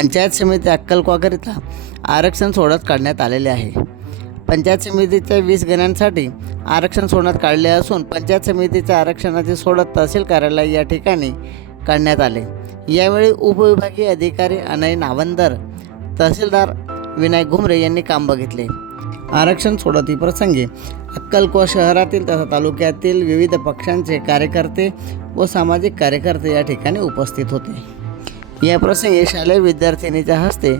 पंचायत समिती अक्कलकोवाकरिता आरक्षण सोडत काढण्यात आलेले आहे. पंचायत समितीच्या वीस गणांसाठी आरक्षण सोडण्यात काढले असून पंचायत समितीच्या आरक्षणाचे सोडत तहसील कार्यालय या ठिकाणी काढण्यात आले. यावेळी उपविभागीय अधिकारी अनय नावंदर तहसीलदार विनायक घुमरे यांनी काम बघितले. आरक्षण सोडती प्रसंगी अक्कलकोवा शहरातील तथा तालुक्यातील विविध पक्षांचे कार्यकर्ते व सामाजिक कार्यकर्ते या ठिकाणी उपस्थित होते. या प्रसंगी शालेय विद्यार्थिनीच्या हस्ते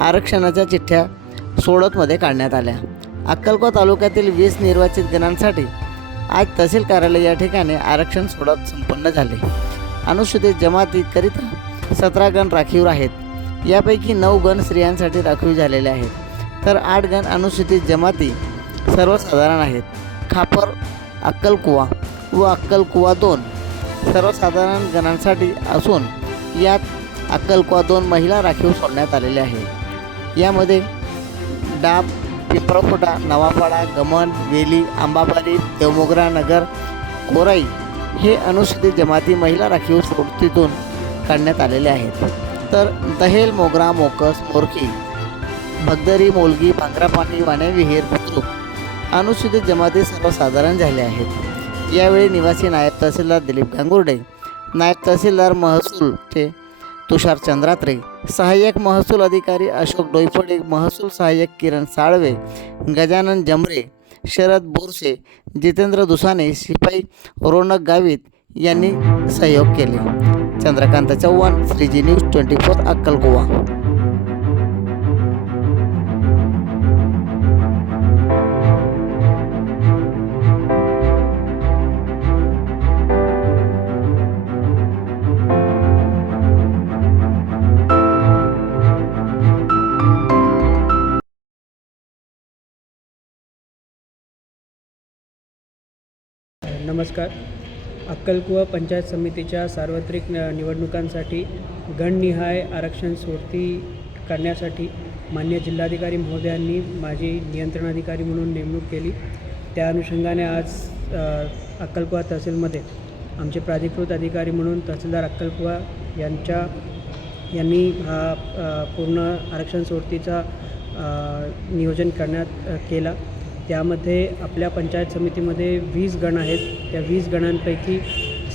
आरक्षणाच्या चिठ्ठ्या सोडतमध्ये काढण्यात आल्या. अक्कलकोवा तालुक्यातील वीस निर्वाचित गणांसाठी आज तहसील कार्यालय या ठिकाणी आरक्षण सोडत संपन्न झाले. अनुसूचित जमातीकरिता सतरा गण राखीव आहेत. यापैकी नऊ गण स्त्रियांसाठी राखीव झालेले आहेत. तर आठ गण अनुसूचित जमाती सर्वसाधारण आहेत. खापर अक्कलकुवा व अक्कलकुवा दोन सर्वसाधारण गणांसाठी असून यात अक्कलकुवा दोन महिला राखीव सोडण्यात आलेले आहे. यामध्ये डाब पिंपळफोटा नवापाडा गमन वेली आंबाबारी देवमोगरा नगर कोराई हे अनुसूचित जमाती महिला राखीव सोडतीतून काढण्यात आलेले आहेत. तर दहेल मोगरा मोकस मोरकी भगदरी मोलगी पांगरापाणी विहीर बुद्रुक अनुसूचित जमाती सर्वसाधारण झाले आहेत. यावेळी निवासी नायब तहसीलदार दिलीप गांगुर्डे नायब तहसीलदार महसूलचे तुषार चंद्रात्रे सहाय्यक महसूल अधिकारी अशोक डोईफोडे महसूल सहाय्यक किरण साळवे गजानन जमरे शरद बोरसे जितेंद्र दुसाने शिपाई रोनक गावित यांनी सहयोग केले. Chandrakant Chavan Shriji news twenty four अक्कलगोवा नमस्कार. अक्कलकुवा पंचायत समितीच्या सार्वत्रिक निवडणुकांसाठी गणनिहाय आरक्षण सोडती करण्यासाठी मान्य जिल्हाधिकारी महोदयांनी माझी नियंत्रणाधिकारी म्हणून नेमणूक केली. त्या अनुषंगाने आज अक्कलकुवा तहसीलमध्ये आमचे प्राधिकृत अधिकारी म्हणून तहसीलदार अक्कलकुवा यांच्या यांनी हा पूर्ण आरक्षण सोडतीचा नियोजन करण्यात केला. त्यामध्ये आपल्या पंचायत समितीमध्ये वीस गण आहेत. त्या वीस गणांपैकी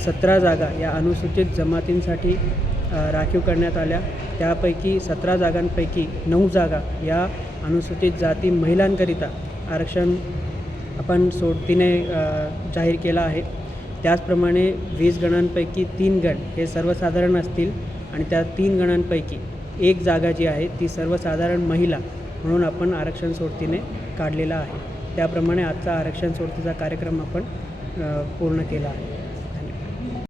सतरा जागा या अनुसूचित जमातींसाठी राखीव करण्यात आल्या. त्यापैकी सतरा जागांपैकी नऊ जागा या अनुसूचित जाती महिलांकरिता आरक्षण आपण सोडतीने जाहीर केला आहे. त्याचप्रमाणे वीस गणांपैकी तीन गण हे सर्वसाधारण असतील आणि त्या तीन गणांपैकी एक जागा जी आहे ती सर्वसाधारण महिला म्हणून आपण आरक्षण सोडतीने काढलेला आहे. त्याप्रमाणे आजचा आरक्षण सोडतीचा कार्यक्रम आपण पूर्ण केला आहे.